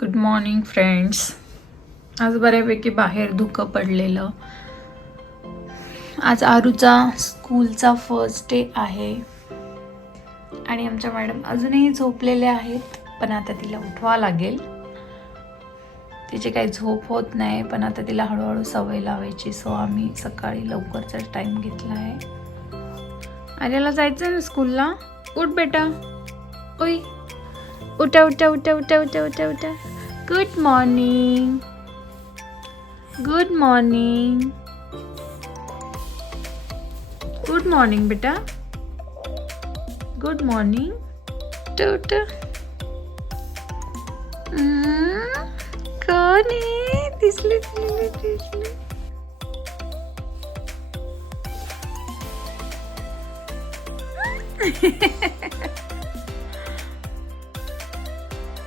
Good morning friends. आज बऱ्यापैकी बाहेर धुकं पडलेलं. आज आरूचा स्कूलचा फर्स्ट डे आहे आणि आमच्या मॅडम अजूनही झोपलेल्या आहेत, पण आता तिला उठवा लागेल. तिची काही झोप होत नाही, पण आता तिला हळूहळू सवय लावायची. सो आम्ही सकाळी लवकरचा टाइम घेतला आहे. आर्याला जायचं ना स्कूलला. उठ बेटा, ओय उठा उठा उठा उठा उठा उठा उठा. Good morning, good morning, good morning बेटा, गुड मॉर्निंग. उठ. कोण आहे? दिसले.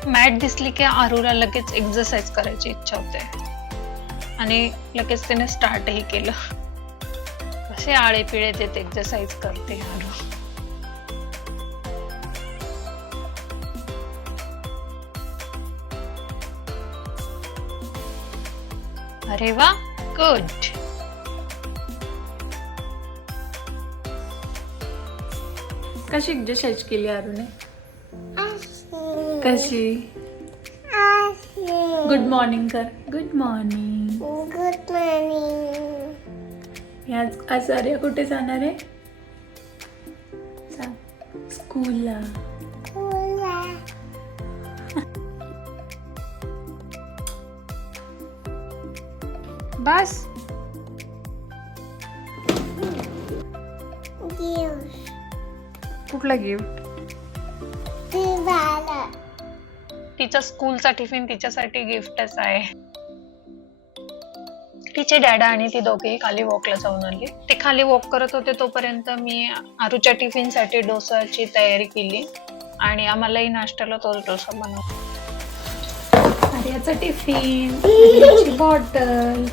मॅट दिसली की आरूला लगेच एक्सरसाइज करायची इच्छा होते आणि लगेच त्याने स्टार्टही केलं. कसे आळे पिळे देत एक्सरसाइज करते आरू. अरे वा, गुड. कशी एक्सरसाइज केली आरूने? कशी? गुड मॉर्निंग कर. Good morning. Good morning. आज आर्या कुठे जाणार आहे? स्कूलला. बस. कुठला गिफ्ट? तिचा स्कूलचा टिफिन तिच्यासाठी गिफ्टच आहे. तिचे डॅडा आणि ती दोघेही खाली वॉकला जाऊन आली. ते खाली वॉक करत होते तोपर्यंत मी आरूच्या टिफिन साठी डोसाची तयारी केली आणि आम्हालाही नाश्त्याला तोच डोसा बनवला. आर्याचा टिफिन, बॉटल,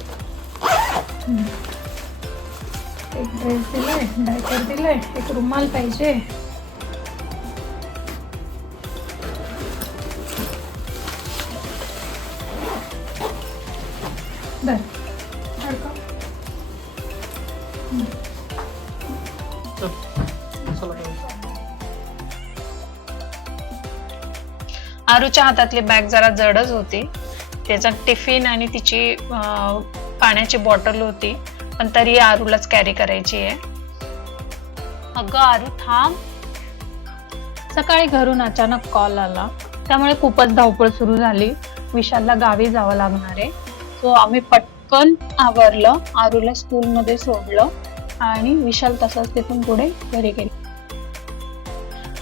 एक ड्रेस दिलाय, डायपर दिलाय, एक रुमाल पाहिजे. आरूच्या हातातली बॅग जरा जडच होती. त्याचा टिफिन आणि तिची पाण्याची बॉटल होती, पण तरी आरूलाच कॅरी करायची आहे. अगं आरू थांब. सकाळी घरून अचानक कॉल आला, त्यामुळे खूपच धावपळ सुरू झाली. विशालला गावी जावं लागणार आहे. सो आम्ही पटकन आवरलं, आरूला स्कूलमध्ये सोडलं आणि विशाल तसाच तिथून पुढे घरी गेले.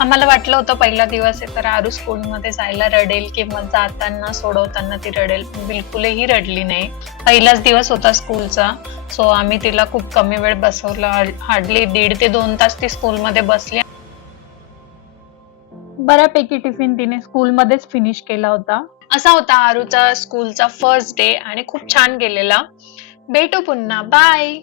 आम्हाला वाटलं होतं पहिला दिवस आहे तर आरू स्कूलमध्ये जायला रडेल किंवा जाताना सोडवताना ती रडेल. बिलकुलही रडली नाही. पहिलाच दिवस होता स्कूलचा. सो आम्ही तिला खूप कमी वेळ बसवलं. हार्डली 1.5 ते 2 तास ती स्कूलमध्ये बसली. बऱ्यापैकी टिफिन तिने स्कूलमध्येच फिनिश केला होता. असा होता आरूचा स्कूलचा फर्स्ट डे आणि खूप छान गेलेला. भेटू पुन्हा. बाय.